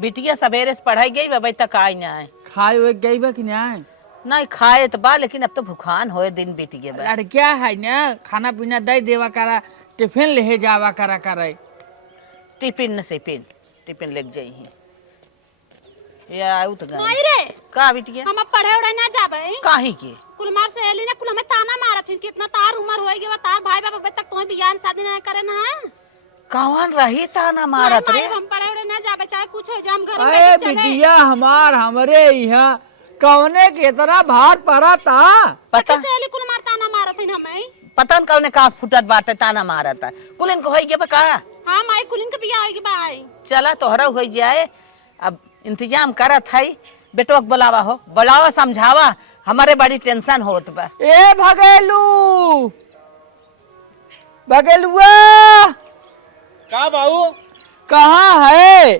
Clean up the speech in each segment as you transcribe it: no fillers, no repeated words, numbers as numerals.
बिटिया सवेरे से पढ़ाई गई अभी तक आई ना है। खाए हुए गई बा कि नहीं? नहीं खाए तो बा लेकिन अब तो भूखान होए दिन बीत गए बा। लड़किया है ना, खाना पीना दे देवा करा, टिफिन ले जावा करा करे। टिफिन से टिफिन लेके जाई या आउ तो नहीं रे का बिटिया हम पढ़े उड़े ना जाबे काहे के कुलमार से एली ना कुल हमें ताना मारत कितना तार उम्र होई गे तार भाई बाप अबे तक तोय बियान शादी ना करे ना कौन रही था ना मारत रे। हम पढ़े उड़े ना जाबे चाहे कुछ हो जाम घर अरे में चले। बिटिया हमरे यहाँ कौने के इतना भार पड़ा था। पता से एली कुलमार ताना मारत है हमें पता न कौने का फुटत बात ताना मारत है कुलिन को होई गे बका। हां माई कुलिन के बियाह होई गे भाई चला तोहरा हो जाए अब इंतजाम करत है। बेटवा बुलावा हो बुलावा समझावा हमारे बड़ी टेंशन होत बा। ए भगेलू भगेलुआ का बाबू कहाँ है?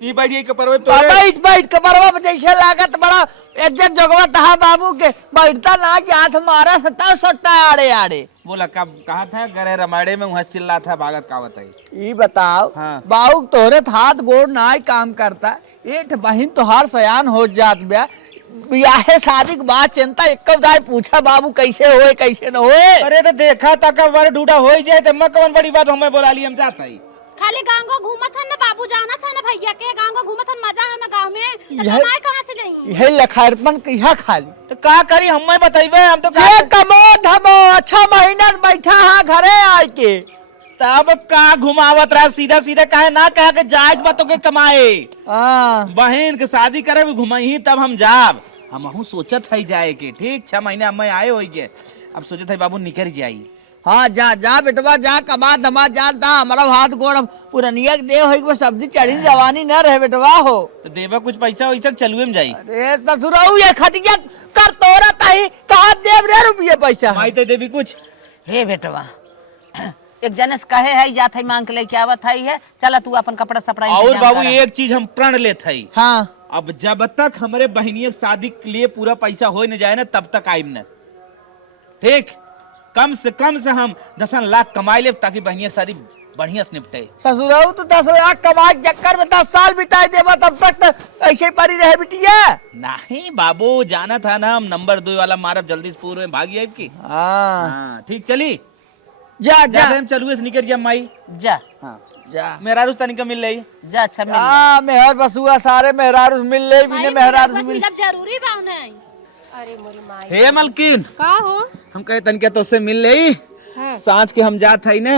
ई बैठिए के परवे तो बैठ बैठ कमरवा पे जैसे लागत बड़ा इज्जत जगवा तहा बाबू के बैठता ना कि हाथ मारा सता सट्टा आड़े आड़े। बोला कब कहा था गरे रमाड़े में वहां चिल्ला था भागत का बताई। ये बताओ हाँ। बाबू तोहरे हाथ गोड़ ना ही काम करता एक बहन तोहार सयान हो जात ब्या ब्याहे शादी के बाद चिंता एक दाई पूछा बाबू कैसे होए कैसे न होए। अरे तो देखा था कब बार डूडा हो जाए तो मैं कौन बड़ी बात हमें बोला ली हम जाता ही खाली गांव घूमत हन ना बाबू जाना था ना भैया के गांव घूमत हन मजा है ना गांव में तो यह- कमाई कहां से जाई यही लखारपन कहा खाली तो का करी हमें बताइबे हम तो जे कमो धमो अच्छा महीना से बैठा हाँ घरे आए के तब का घुमावत रहा सीधा सीधा काहे ना कहा के जाए के तो के कमाए बहन के शादी करे घुमाई तब हम जाब हम सोचत है जाए के ठीक 6 महीने हमें आए हो गए अब सोचत है बाबू निकल जाई। हाँ जा जा बेटवा जा कमा धमा जा दा हमारा हाथ गोड़ पुरनिया के देव है सब्जी चढ़ी जवानी न रहे बेटवा हो तो देवा कुछ पैसा वैसा चलुए में जाई। अरे ससुराऊ ये खटिया कर तोरा ताही कहा देव रे रुपये पैसा माई तो देवी कुछ हे बेटवा एक जने से कहे है जात है मांग के लेके आवत है चला तू अपन कपड़ा सपड़ा और बाबू एक चीज हम प्रण लेते है हाँ अब जब तक हमारे बहनिया शादी के लिए पूरा पैसा हो न जाए ना तब तक आइम न ठीक कम से हम 10 लाख कमाई ले ताकि बहनिया शादी बढ़िया से निपटे। ससुराऊ तो 10 लाख कमाई चक्कर में 10 साल बिताई देवा तब तक तो ऐसे ही पड़ी रहे बिटिया। नहीं बाबू जाना था ना हम नंबर 2 वाला मारब जल्दी से पूर्व में भागी आइब की। हाँ ठीक चली जा जा हम चलुए से निकल जा माई जा हाँ जा मेरा रुस तनिका मिल रही जा अच्छा मिल हाँ मेहर बसुआ सारे मेहरारू मिल ले बिने मेहरारू मिल मतलब जरूरी बा नहीं। अरे मोरी माई हे मलकिन का हो हम कहे तनिका तो से मिल रही सांझ के हम जात है ना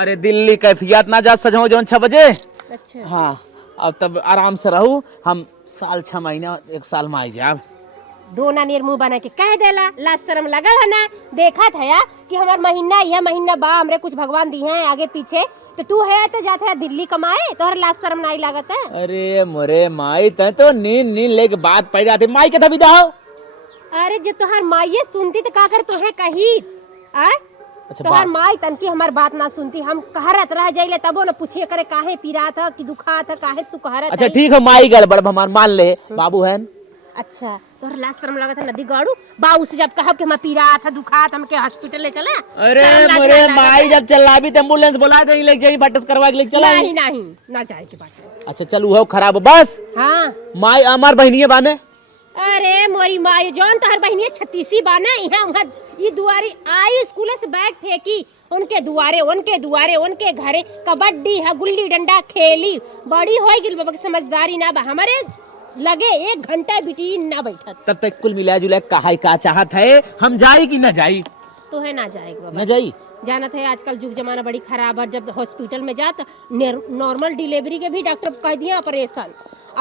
अरे दिल्ली कैफियत ना जा सजो जो 6 बजे। अच्छा हाँ अब तब आराम से रहू हम साल 6 महीना 1 साल में आई जाब। दोना नियर मुंह बना के कह देला लाज शर्म लगल है ना देखा था या कि हमार महीना यह महीना बा हमरे कुछ भगवान दी हैं आगे पीछे तो तू है तो जाते है दिल्ली कमाए तो हर लाज शर्म नहीं लागत है। अरे मोरे माई तै तो नींद लेके बात पड़ रहा थे माई के तभी दहो। अरे जब तोहार माई सुनती तो का कर तोहे कही आ अच्छा तोहार माई तनकी हमार बात ना सुनती हम कहरत रह जाइले तबो न पूछिए करे काहे पीरा था कि दुखा था काहे तू कहरत अच्छा ठीक है माई गड़बड़ हमार मान ले बाबू है अच्छा तोहर लाज शर्म लगत है नदी गाड़ू बाबू से जब कहब कि हम पीरा था दुखा था हमके हॉस्पिटल ले चला। अरे मोरे माई जब चला भी तो एम्बुलेंस बुला दे ले जाई बटस करवा के ले चला नहीं नहीं ना जाए के बात। अच्छा चलू हो खराब बस हां माई हमार बहनिए बाने। अरे मोरी माई जौन तोहर बहनिया 36 बाना यहां वहां ई दुआरी आई स्कूल से बैग फेंकी उनके दुआरे उनके घरे कबड्डी है गुल्ली डंडा खेली बड़ी होई गिल बाबा के समझदारी ना बा हमारे लगे 1 घंटा बिटी ना बैठत तब तक कुल मिला जुला काहे का चाहत है हम जाई कि ना जाई तो है ना जाएगा बाबा ना जाई जानत है आजकल जुग जमाना बड़ी खराब है जब हॉस्पिटल में जात नॉर्मल डिलीवरी के भी डॉक्टर कह दिए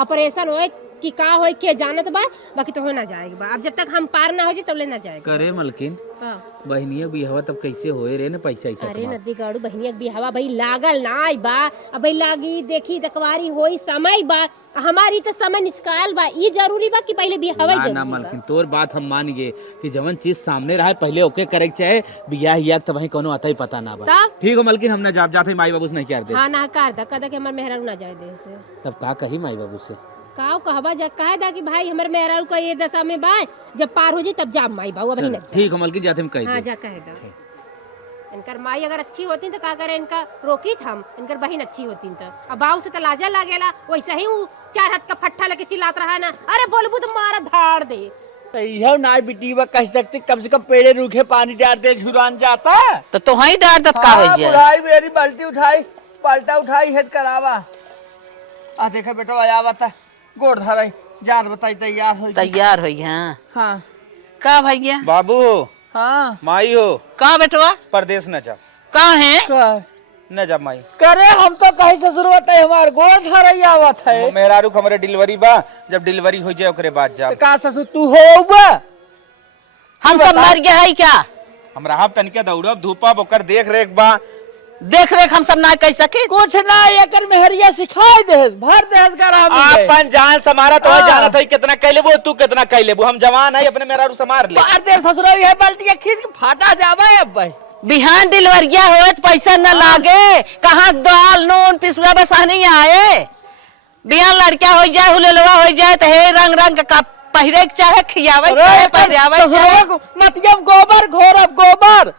ऑपरेशन होए कि का होए के जानत बा बाकी तो हो ना जाएगा बा अब जब तक हम पार ना हो जाए तब ले ना जाएगा करे मलकिन का बहनिया भी हवा तब कैसे होए रे ने पैसा ऐसा अरे नदी गाड़ू बहनिया भी हवा भाई लागल नाई बा अब भाई लागी देखी दकवारी होई समय बा हमारी तो समय निकाल बा ई जरूरी बा कि पहले भी हवा ना जरूरी ना बा। मलकिन तोर बात हम मान गए कि जवन चीज सामने रहा पहले ओके करे के चाहे बियाह हिया तो वही कोनो आता ही पता ना बा। तब? ठीक है मलकिन हम ना जाते माई बाबू से नहीं कर दे। हाँ ना कर दा कदा के हमार मेहरा ना जाए दे से तब का कही माई बाबू से काव कहबा जा कह दा कि भाई हमर मेहरा को ये दशा में बा जब पार हो जाए तब जा माई बाबू अभी ना ठीक है मलकिन जाते हम कह हाँ दे। जा कह दा इनकर माई अगर अच्छी होती तो का करे, इनका रोकी हम, इनकर बहन अच्छी होती तो। अब बाऊ से तो लाजा लागेला, वैसे ही वो 4 हाथ का फट्टा लेके चिल्लात रहा ना, अरे बोलबू तो मारा धाड़ दे। यह ना बिटी वा कह सकती, कम से कम पेड़े रूखे पानी डाल दे झुरान जाता। तो तोहाई डार दत का हो जाए। बुढ़ाई मेरी बाल्टी उठाई, पलटा उठाई हेड करावा। आ देखा बेटा आया बता, गोड़ धराई, जान बताई तैयार हो। तैयार हो हाँ। हाँ का भैया? बाबू हाँ माई हो, का बेटवा? परदेश न जा, का है? न जा माई। करे हम तो कहीं से शुरुआत है, हमार गोड़ धराई आवत है। मेहरारू हमारे डिलीवरी बा, जब डिलीवरी हो जाए ओकरे बाद जा। का ससुर तू हो बा? हम सब मर गया है क्या? हम रहा तनिके दौड़ब धूपब, ओकर देख रेख बा। देख रेख हम सब ना कह सके। कुछ ना एकर मेहरिया सिखाई दे, भर दे गराम में। अपन जान समारा तो जाना था कितना कह लेबो, तू कितना कह लेबो। हम जवान है, अपने मेहरारू समार ले। बार दे ससुर ये बाल्टी खींच के फाटा जावे। अब भाई बिहान डिलीवरिया हो पैसा न लागे, कहाँ दाल नून पिसवा बसानी आए। बिहान लड़का हो जाए, हुललवा हो जाए तो हे रंग रंग का पहिरे के चाहे खियावे चाहे पहिरावे चाहे। मतलब गोबर घोरब, गोबर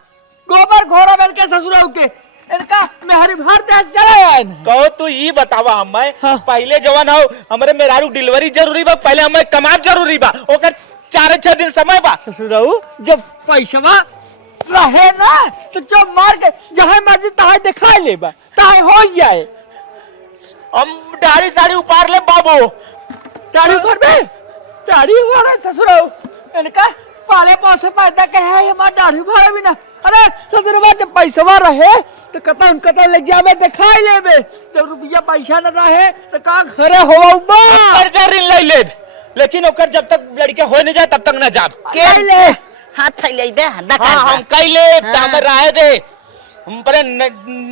गोबर घोरब इनके ससुराल के, इनका मेहरी भर दे चला। कहो तू ये बतावा, हमें हाँ। पहले जवान हो, हमारे मेहरारू डिलीवरी जरूरी बा, पहले हमें कमाब जरूरी बा, ओकर 4-6 दिन समय बा। ससुराल जब पैसा रहे ना तो जब मार के जहाँ मर्जी तहाँ दिखाई लेबा, तहाँ हो जाए। हम डारी साड़ी उपार ले बाबू। टाड़ी ऊपर में टाड़ी वाला ससुराल इनका पाले पौसे पैदा के है, हमारा दाढ़ी भरा भी ना। अरे ससुरवा जब पैसा रहे तो कतन कतन ले जावे दिखाई लेबे, जब रुपया पैसा न रहे तो का घरे होबा। कर्जा ऋण ले ले, लेकिन ओकर जब तक लड़के हो नहीं जाए तब तक न जाब। के ले हाथ फैले बे हाँ हम कई ले हम राय दे, हम पर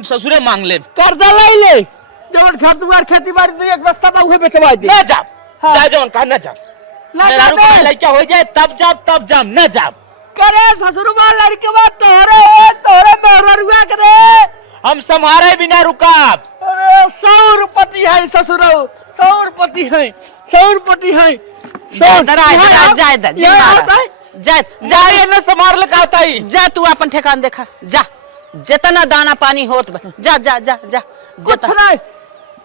ससुरे मांग ले, कर्जा ले ले, जब घर दुआर खेती बाड़ी तो एक बस्ता में हुए बेचवा दे। न जाब। जा जवन का न जाब, मेहरारू का लड़का हो जाए तब जाब न जाब। करे ससुरवा लड़कवा तोरे मेहररुआ करे, हम सम्हारे बिना रुकाब। अरे 100 रुपति है ससुराल, 100 रुपति है, 100 रुपति है। जाए न संभार ले कहता ही। जा तू अपन ठेकान देखा, जा जितना दाना पानी होत बा, जा जा जा जा जितना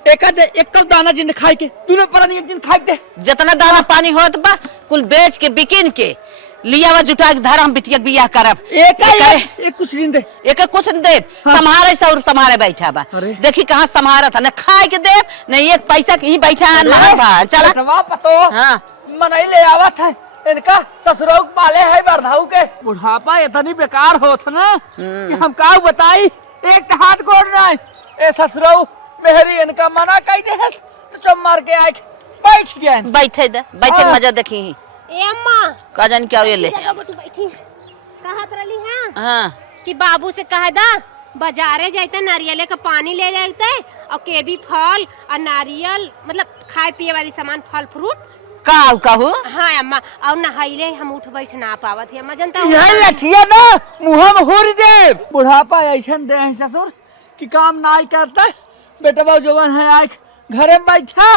एक दाना जिन खाई के तूने पर एक दिन खाई दे, जितना दाना पानी होत बा कुल बेच के बिकिन के लिया वा जुटा के धर हम बिटिया बियाह करब। एक कुछ दिन दे, एक कुछ दे। संभारे से और संभारे बैठा बा, देखी कहाँ संभारत है, न खाए के दे न एक पैसा ही बैठा है महंग बा। चला पतो हाँ मनई ले आवत है, इनका ससुराल पाले है बरधाऊ के। बुढ़ापा इतनी बेकार होत ना कि हम का बताई, एक हाथ गोड़ नहीं ए ससुराल मेहरी इनका मना कई दे तो चम मार के आए बैठ गए। बैठे दे, बैठे मजा देखी। ए अम्मा का जान क्या ये ले तू बैठी कहत रही है हाँ कि बाबू से कह दा बाजारे जाते नारियल का पानी ले जाते और केबी फल और नारियल मतलब खाए पिए वाली सामान फल फ्रूट का कहू। हाँ अम्मा, और नहाइले हम उठ बैठ ना पावत है अम्मा, जनता यही लठिया ना मुँह में होरी दे। बुढ़ापा ऐसा दे है ससुर कि काम ना करता, बेटा बाबू जवान है आए घरे में बैठा।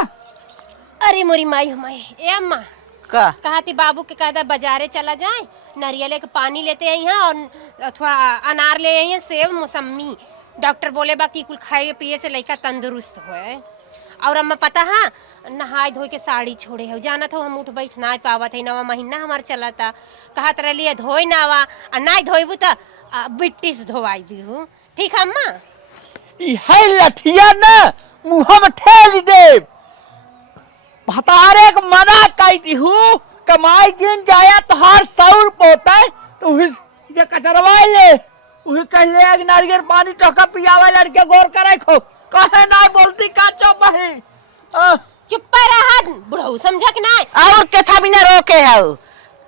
अरे मोरी माई हमारे ए अम्मा का कहती बाबू के कहता बाजारे चला जाए नारियल का पानी लेते हैं यहाँ और अथवा अनार ले आई हैं, सेब मौसमी, डॉक्टर बोले बा कि कुल खाए पिए से लड़का तंदुरुस्त होए। और अम्मा पता है नहाए धोए के साड़ी छोड़े हो जाना था, हम उठ बैठ ना पावत है, 9वां महीना हमार चला था, कहत रही धोए नावा और ना धोबू तो बिट्टी से धोवाई दी हूँ। ठीक है अम्मा, है लठिया ना मुँह में ठेल दे, भतारे को मना कही हूँ कमाई जिन जाया तो हर 100 रुपये होता है तो जो कचरवाई ले वही कह ले नारियल पानी टोका पियावा लड़के गौर करे खो कहे ना बोलती का चुप है। चुप रहा बुढ़ऊ समझा कि ना। और कथा बिना रोके है,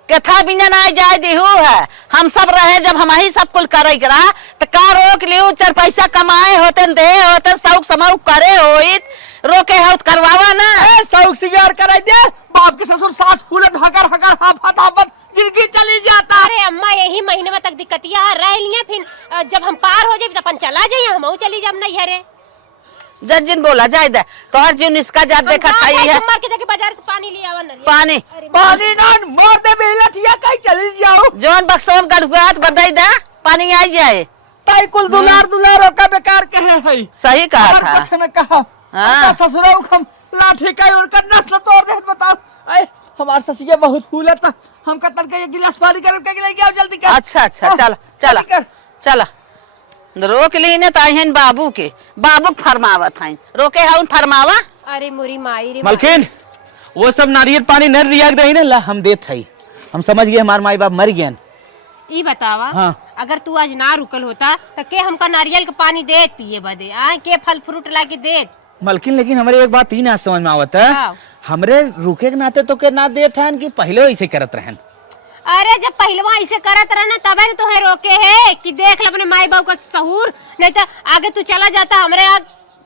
कथा बिना ना जाए दिहू है। हम सब रहे जब हम ही सब कुल करे करा तो का रोक लियो, 4 पैसा कमाए होते दे होते शौक समाऊ करे होइत रोके है करवावा ना। शौक सिगार करे दे बाप के ससुर सास फूले ढकर हकर हाफत हाफत जिंदगी चली जाता। अरे अम्मा यही महीने में तक दिक्कतिया रह लिया, फिर जब हम पार हो जाए तो अपन चला जाइए, हम चली जाब नहीं हरे। जिन बोला जाए दे तो हर जीवन इसका जात देखा खाई है। मार के जाके बाजार से पानी ले आवा ना। पानी पानी ना मार दे बेलठिया कहीं चली जाओ। जोन बक्सों गड़गड़ाहट बधाई दे पानी आई जाए। ताई कुल दुलार दुलार का बेकार कहे है। सही कहा और था। कुछ न कहा। हाँ। ससुराल हम लाठी का उनका नस्ल तोड़ दे बताओ। अरे हमार ससिया बहुत फूल है हम कतन के गिलास पानी कर के लेके आओ जल्दी कर। अच्छा अच्छा हाँ, चल चला जल्दी कर। चला रोक ली ने ताहन बाबू के बाबू फरमावत हैं रोके हउन फरमावा। अरे मोरी माई रे मलकिन वो सब नारियल पानी न रिया दही ना ला हम देत हई। हम समझ गए हमार माई बाप मर गए। ई बतावा हाँ। अगर तू आज ना रुकल होता तो के हमका नारियल का पानी देत पिए बदे के फल फ्रूट ला के देत। मलकिन लेकिन हमारे एक बात ही ना समझ में आवत है। हाँ। हमरे रुके के नाते तो के ना देत हन कि पहले ऐसे करत रहन। अरे जब पहलवा ऐसे करत रहना तबे तो है रोके है कि देख ले अपने माई बाप का सहूर। नहीं तो आगे तू चला जाता हमरे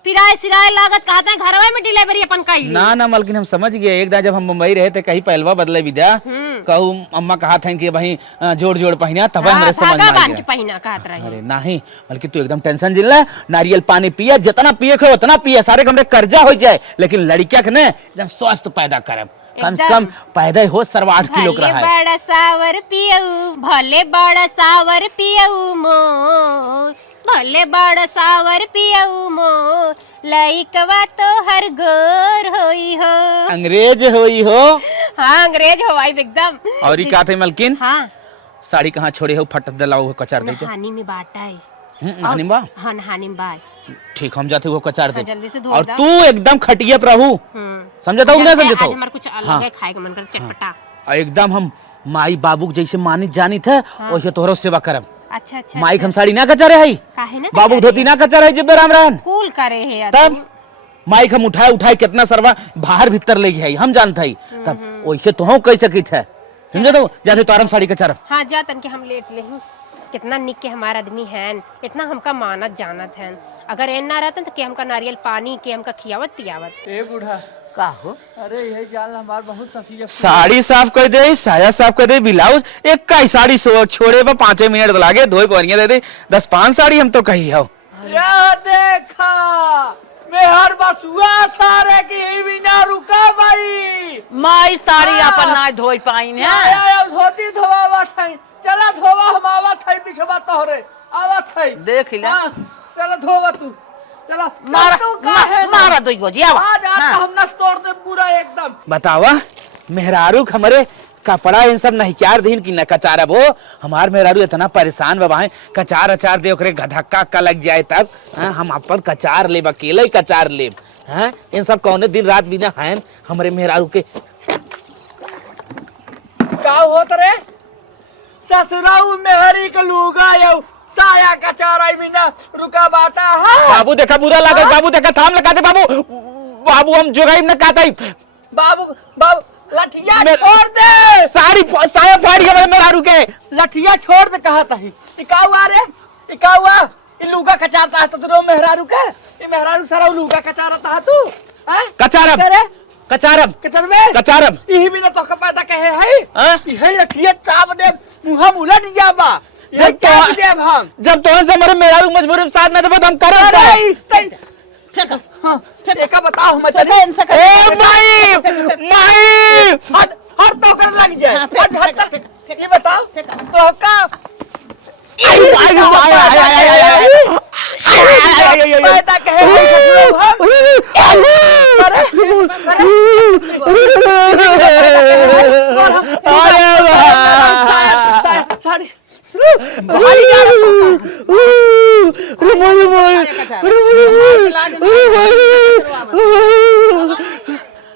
पिराए सिराए लागत कहते हैं घरवा में डिलीवरी अपन कई ना ना मलकिन हम समझ गए। एक दान जब हम मुंबई रहे थे कहीं पहलवा बदले विद्या कहूँ अम्मा कहा था कि भाई जोड़ जोड़ पहना तब हमारे समझ में आ बांध के गया। पहिना कहत रही। अरे नहीं बल्कि तू एकदम टेंशन जिल ले। नारियल पानी पिया जितना पिए खो उतना पिए सारे हमरे कर्जा हो जाए लेकिन लड़किया के ने एकदम स्वस्थ पैदा करब कम से कम पैदा हो 8 किलो का है। बड़ा सावर पियऊ भले बड़ा सावर पियऊ मोर भले बड़ा सावर पियऊ मोर लइकवा तो हर गोर होई हो। अंग्रेज होई हो। हाँ अंग्रेज हो भाई एकदम। और का थे मलकिन हाँ साड़ी कहाँ छोड़े हो फट दलाओ हो कचार दे नहानी में बाटा है। नहानी बा हाँ नहानी में बा ठीक हम जाते वो कचार दे। हाँ, जल्दी से धो और दा। तू एकदम खटिया प्रभु समझता हूँ ना समझता आज हूँ। हमारे कुछ अलग हाँ। है खाए का मन कर चटपटा। और एकदम हम माई बाबू जैसे मानी जानी थे वैसे तोहरो सेवा करब। अच्छा अच्छा माई हम साड़ी ना कचारे है काहे ना बाबू कचारे? धोती ना कचारे है जिब्बे राम रहन कूल करे है तब माई हम उठाए उठाए कितना सरवा बाहर भीतर ले गई हम जानते ही तब वैसे तो कह सकी थे समझे तो जाते तो आराम साड़ी कचार। हाँ जा तन के हम लेट ले कितना निक के हमारा आदमी हैं इतना हमका मानत जानत हैं। अगर एन ना रहता तो के हमका नारियल पानी के हमका खियावत पियावत। ए बूढ़ा का हो अरे यही जान हमार बहुत ससिया साड़ी साफ कर दे साया साफ कर दे ब्लाउज एक का ही साड़ी छोड़े पर 5 मिनट लागे धोए कोरिया दे दे 10-5 साड़ी हम तो कही हो। या देखा मैं हर बसुआ सारे की भी ना रुका भाई। माई साड़ी हाँ। अपन ना धोई पाइन है। आया धोती धोवा ठाई चला धोवा हम आवत है पिछवा तोहरे आवत है देख ले हाँ, चला धोवा तू चला मारा तू काहे ना? मारा दो गोजी आवा। आज आज तो हम नस तोड़ दे पूरा एकदम। बतावा मेहरारू हमारे कपड़ा इन सब नहीं क्यार दिन की न कचार वो हमार मेहरारू इतना परेशान बाबा कचार अचार दे ओकरे धक्का का लग जाए तब हम अपन कचार लेब अकेले कचार लेब। इन सब कौने दिन रात बिना हैं हमारे मेहरारू के का होत रे ससुराऊ मेहरी के लूगा यो साया कचाराई में ना रुका बाटा है। बाबू देखा बुरा लगा बाबू देखा थाम लगा दे बाबू बाबू हम जोगाई न कहता बाबू बाबू लठिया मैं- छोड़ दे साड़ी साया फाड़ के मेहरारू के लठिया छोड़ दे कहा था इकाउआ रे इकाउआ इ लूगा कचारता है तो मेहरारू के इ मेहरारू सारा लूगा कचारता है तू हैं कचारब तेरे कचारब कचरबे कचारब यही भी ना तो का पैदा कहे है हाँ? यही लठिया चाप दे मुंह उलट जाबा ये जब चाप तो- दे हम जब तो से हमारे मेहरारू मजबूरी में साथ न देबे तो हम करब का? अरे तई हां देखा बताओ हम चले इनसे ए माई माई हट हट तो कर लग जाए हट हट ये बताओ तो का पैदा कहे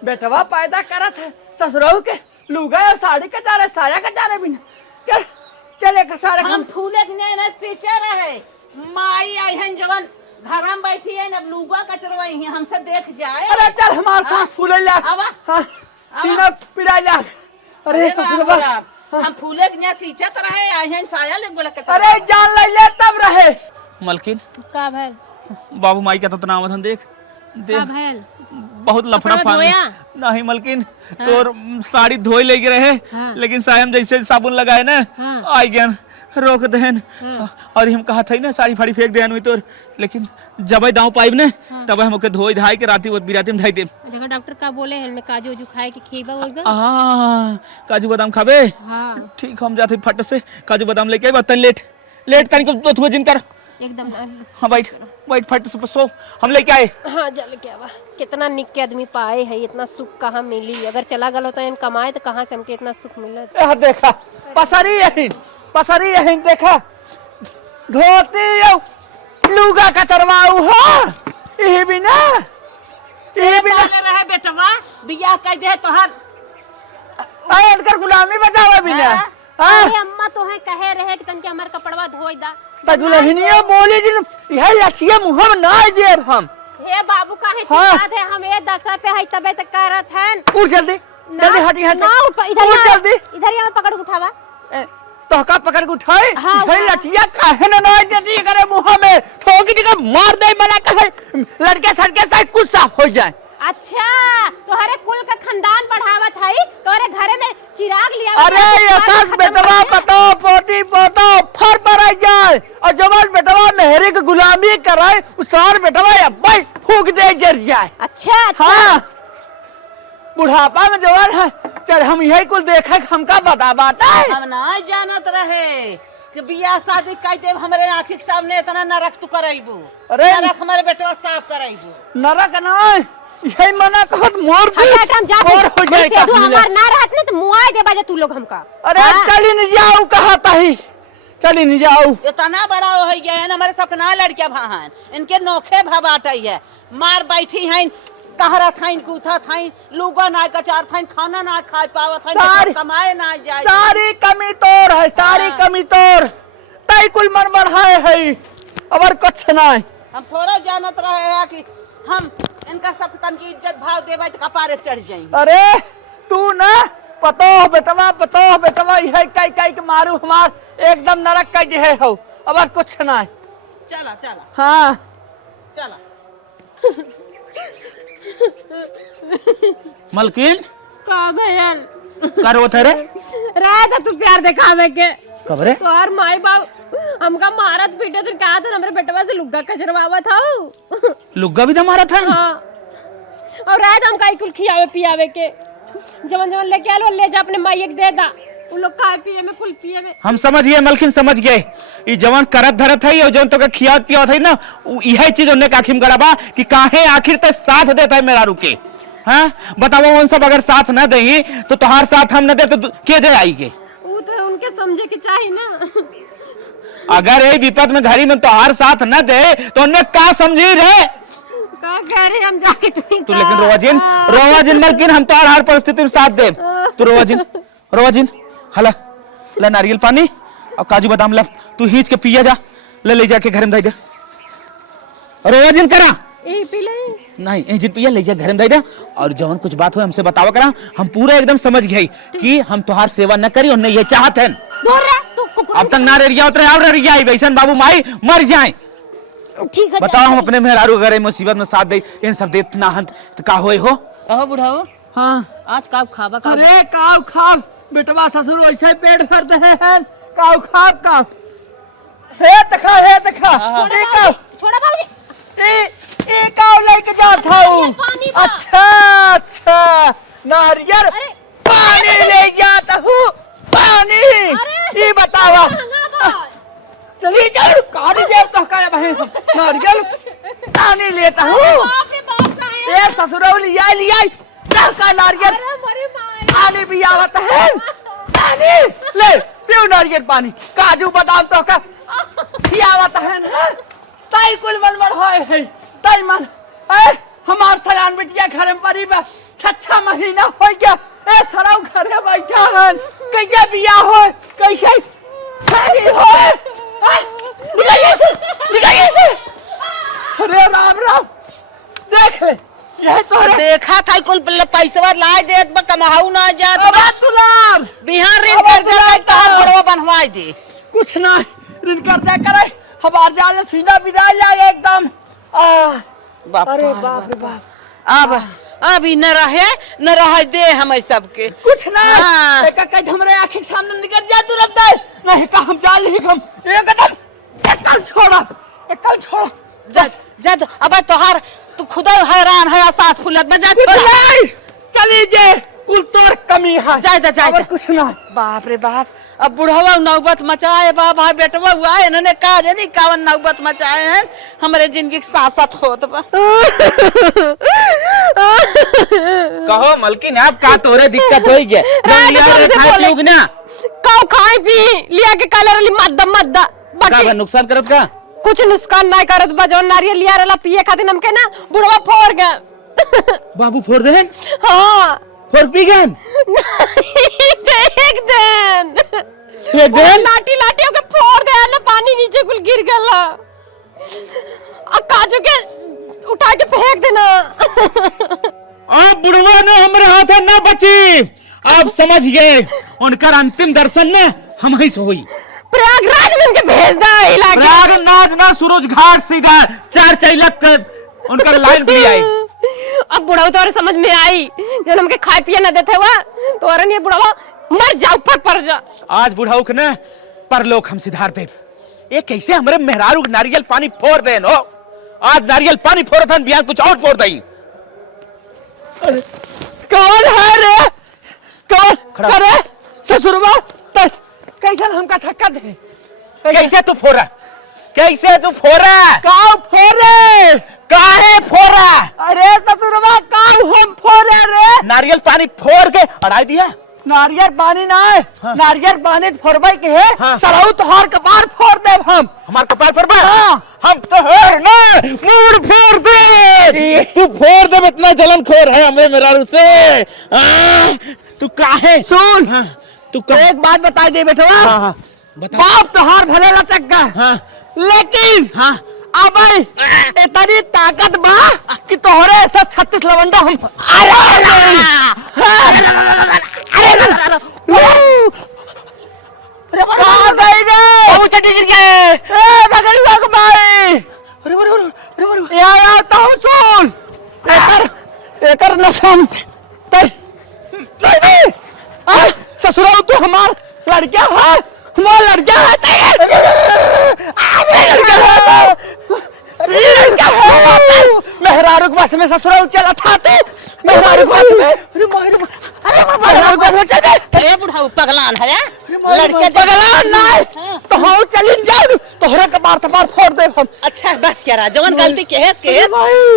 बेटवा पैदा करत है ससुराल के लुगा और साड़ी कचारे साया कचारे बिना चल चल एक सारे हम फूले ने न सींचे रहे माई आइहन जवन घर में बैठी है अब लूगा कचरवाई है हमसे देख जाए। अरे चल हमार सांस फूले ला आवा। हां सीना पिरा ला अरे ससुरवा हम फूले ने सींचत रहे आइहन साया ले गोला कचर। अरे जान ले तब रहे मलकिन का भैल बाबू माई का तो नाम देख का देख भैल बहुत लफड़ा कपड़ा पानी धोया? नहीं मलकिन तोर साड़ी धोए लेके रहे हाँ। लेकिन सायम जैसे साबुन लगाए ना हाँ। आई गया रोक देन और हम कहा था ना साड़ी फाड़ी फेंक देन हुई तोर लेकिन जब दाव पाइब ने तब हम ओके धोई धाई के राती बिराती में धाई दे। देखो डॉक्टर का बोले हैं में काजू उजू खाए के खीबा होइबा। काजू बादाम खाबे हां ठीक हम जाते फट से काजू बादाम लेके आई तन लेट लेट तन को जिन कर एकदम ना। हाँ बैठ बैठ, फट से सो, हम लेके आए। हाँ जल के आवा, कितना निक के आदमी पाए है, इतना सुख कहाँ मिली। अगर चला गलो तो इन कमाए तो कहाँ से हमके इतना सुख मिलत। यह देखा पसरी यही देखा, धोती लुगा का चरवाऊ हो, यही बिना रहे बेटवा बियाह कर दे तोहर इनकर गुलामी बचावा बिना। अरे अम्मा तो है कहे रहे कि तनके हमार कपड़वा धोई दा। दुल्हनिया बोली जी यह लक्ष्य मुँह में ना देव हम। हे बाबू काहे हाँ। चिल्लात है, हम ये 10 पे है तबे तक करत हैं। उठ जल्दी जल्दी, हटी यहाँ से, ना उठ, इधर उठ यहाँ जल्दी। इधर यहाँ पकड़ के उठावा। तोहका पकड़ के उठाए। हाँ, भाई उठा। लठिया काहे ना ना देती करे मुँह में, ठोकी जगह मार दे, मना कहे लड़के सड़के से कुछ साफ हो जाए। अच्छा तोहरे कुल का खानदान बढ़ावत है, तोहरे घरे में चिराग लिया। अरे ये सास बेटवा पतो पोती पोतो फर पर आ जाए, और जवान बेटवा मेहरे की गुलामी कराए, उस सार बेटवा अब्बाई फूक दे जर जाए। अच्छा अच्छा। हाँ बुढ़ापा में जवान है, चल हम यही कुल देखा हमका बता बाता है। हम ना जानत रहे कि बियाह शादी कर दे हमरे आँखी के सामने इतना नरक तू कराइबू। अरे नरक हमारे बेटवा साफ कराइबू। नरक ना यही मना कहत मोर दी अच्छा हम जाते और हो जाए सेदू हमार ना रहत न तो मुआई दे बाजे तू लोग हमका। अरे हाँ। चली नहीं जाऊ कहता ही, चली नहीं जाऊ। इतना बड़ा हो गया है हमारे सपना लड़किया भाहन, इनके नोखे भबाट है, मार बैठी हैं कहरा थाइन कूथा थाइन, लुगा ना कचार थाइन, खाना ना खा पावत थाइन, कमाए ना जाए। सारी कमी तोर है, सारी कमी तोर, तई कुल मन बढ़ाए है, और कुछ नहीं। हम थोड़ा जानत रहे हैं कि हम इनका सब तन की इज्जत भाव देवे तो कपारे चढ़ जाएंगे। अरे तू ना पतो बेटवा यह कई कई के मारू हमार एकदम नरक कई जे है हो, अब कुछ नहीं। चला चला हाँ चला। मलकिन का भैया करो थे रे रहा था तू प्यार दिखावे के कबरे तोहर माई बाप हमका मारत पीटे तो कहा था हमरे बेटवा से लुग्गा कचरवावा था। लुग्गा भी तो मारा था। हाँ और रात हम काई कुल खियावे पियावे के, जवन जवन लेके आलो ले जा अपने माई के दे दा, उन लोग खाए पिए में कुल पिए में। हम समझ गए मलकिन, समझ गए। ये जवान करत धरत है और जवन तो खिया पिया है ना, यही चीज उन्हें काखिम गड़ाबा कि काहे आखिर तक साथ देता है मेरा रुके। हाँ बताओ उन सब अगर साथ न दे तो तुम्हार साथ हम न दे तो के दे आएंगे। वो तो उनके समझे के चाहिए ना। अगर ये विपद में घड़ी में तुम्हार साथ न दे तो उन्हें का समझी रहे का कह रहे हम जाके तू। लेकिन रोवाजिन मलकिन हम तो हर परिस्थिति में साथ दे। तू रोवाजिन हला ला नारियल पानी और काजू बादाम ला, तू हिंच के पिया जा, ले जाके घर में दे दे। रोवाजिन करा ए पी ले नहीं इंजन पिया ले जा घर में दे दे। और जवन कुछ बात हो हमसे बतावा करा, हम पूरा एकदम समझ गए कि हम तुहार सेवा न करी और न ये चाहत है। अब तक ना रेरिया उतरे और रेरिया वैसन बाबू माई मर जाए। ठीक है बताओ हम अपने मेहरारू अगर मुसीबत में साथ दे इन सब देत ना हंत तो का होए हो। कहो बुढ़ाओ हाँ आज काव खावा का। अरे काव खाव बेटवा ससुर वैसे पेट भरते हैं, काव खाव काव हे तखा छोड़ा बाबूजी ए काव लेके जात हूं। पानी अच्छा नारियल पानी ले जाता हूँ, पानी ये बतावा चलिए चल काली देव तो का भाई नारियल पानी लेता हूँ। ये ससुरौली लिया का नारियल पानी भी आवत है, पानी ले पियो नारियल पानी, काजू बादाम तो का खियावत है ना, ताई कुल मनमर होए है ताई मन। हमार सयान बिटिया घर में परी बा 6 महीना हो गया, ए सराउ घरे बैठा है, कैसे बिया हो कैसे शादी हो निकालिए से। अरे राम राम देख ले यह तो देखा था कुल पैसा लाए देत बा कमाऊ ना जात बा। तुलार बिहार ऋण कर्जा तो बड़वा बनवाई दे। कुछ ना ऋण कर्जा करे हमार जाल सीधा बिना जाए एकदम। अरे बाप रे बाप अब न रहे दे हम सबके कुछ ना। हाँ। एक कहीं हमरे आंखें के सामने निकल जा तू रब दे नहीं का हम जाल ही हम एक कल छोड़ा जद अब तोहार तू खुदा हैरान है, सांस फूलत बजा छोड़ा। चली जे कुल तोर कमी हम यहाँ जाए और कुछ ना। बाप रे बाप, अब बुढ़वा नौबत मचाए बा भाई बेटवा हुआ है, इन्होंने काज नहीं कावन नौबत मचाए हैं, हमारे जिंदगी के साथ होत बा। कहो मलकिन आप का तोरे दिक्कत होई गे ना काऊ खाए पी लिया के काले रली मद्दा का नुकसान करत का कुछ नुकसान नहीं करत बा। जौन नारियल लिया रला पिए खातिर हमके ना बुढ़वा फोड़ गए। बाबू फोड़ दे हाँ फोड़ पी गए एक दिन लाठी के फोड़ दे ना, पानी नीचे कुल गिर गला। काजू के उठा के फेंक देना। अब बुढ़वा ने हमारे हाथ ना बची, आप समझ गए उनका अंतिम दर्शन ना हम ही से हुई। प्रयागराज में उनके भेज दा प्रयागराज ना सूरज घाट सीधा 4 चैलक कर उनका लाइन भी आई। अब बुढ़ाऊ तो समझ में आई, जब हमके खाए पिए ना देते हुआ तो अरे नहीं बुढ़ावा मर जा ऊपर पर जा। आज बुढ़ाऊ के ना परलोक हम सिधार दे। ये कैसे हमारे मेहरारू नारियल पानी फोड़ दे नो, आज नारियल पानी फोड़ था बिहान कुछ और फोड़ दई। कौन है रे? कौन करे ससुरबा? कैसे हमका थक्का दे? कैसे तू फोड़ा? कैसे तू फोड़ा? काऊ फोड़े? काहे फोड़ा? अरे ससुरबा काऊ हम फोड़े रे? नारियल पानी फोड़ के अड़ाई दिया। नारियल पानी ना है, हाँ। नारियल पानी फोड़बाई के है। हाँ। सराऊ तोहार कपार फोड़ दे हम। हमार कपार फोड़बा? हाँ। हम तो है ना मूड फोड़ दे। तू फोड़ दे, इतना जलन खोर है हमें मेहरारू से। तू काहे? सुन हाँ। तू तो एक बात बता दे बेटवा। हाँ हाँ बता। बाप तोहार भले लटक गया, हाँ लेकिन हाँ अब इतनी ताकत बा कि तोहरे ऐसा 36 लवंडा हम सुन एकर नसम ससुराल तू हमार लड़किया है, हमार लड़किया है। मेहरारू के बस में ससुराल चला था तू, मेहरारू के बस में। मेहरारू के बस में चल बे। अरे बुढ़ाऊ पगलान है लड़के पगलान नहीं तो हम चलिन जाऊ, तोहरे के बार तबार फोड़ दे हम। अच्छा बस क्या रहा, जवन गलती के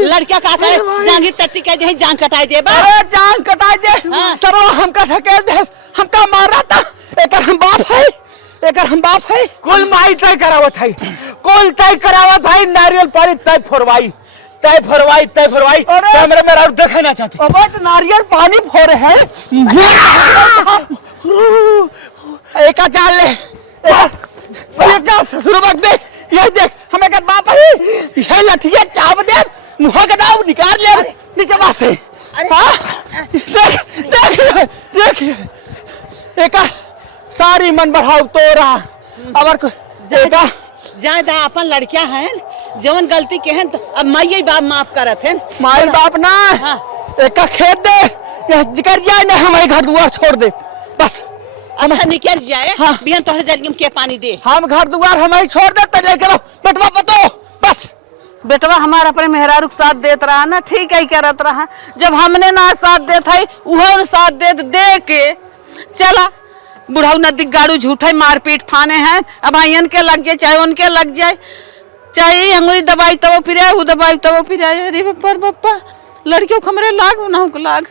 लड़का का करे जांगी टट्टी के जही जान कटाई दे बा। अरे जान कटाई दे हाँ। सरवा हमका धकेल दे, हमका मारा था। एकर हम बाप है, एकर हम बाप है। कुल माई तय करावत है, कुल तय करावत है। नारियल पानी तय फोड़वाई अरे मेरे मेहरारू देखे ना चाहते। अब तो नारियल पानी फोड़े है। एक चाल ले एक ससुर बक देख, ये देख हमें का बाप है, ये लठिया चाप दे मुंह का दाव निकाल ले नीचे बस से। हां देख देख देख एक सारी मन बढ़ाओ तोरा अबर को जेदा ज्यादा अपन लड़कियां हैं, जवन गलती के हैं तो अब माई बाप माफ करत हैं। माई बाप ना हाँ। एक खेत दे ये निकल जाए ना, हमारे घर दुआर छोड़ दे बस। अच्छा निकल जाए। हाँ। बिहान तोहरे जरिए के पानी दे। हम घर दुआर हमारी छोड़ देते लेके लो बेटवा पतो बस। बेटवा हमारा अपने मेहरारू के साथ देत रहा ना, ठीक है करत रहा। जब हमने ना साथ देत है उहो साथ दे के चला। बुढ़ाऊ नदी गाड़ू झूठे मारपीट फाने हैं, अब आयन के लग जाए चाहे उनके लग जाए, चाहे हमारी दवाई तब फिर वो दवाई तब फिर। अरे बप्पा लड़कियों को हमारे लाग ना लाग।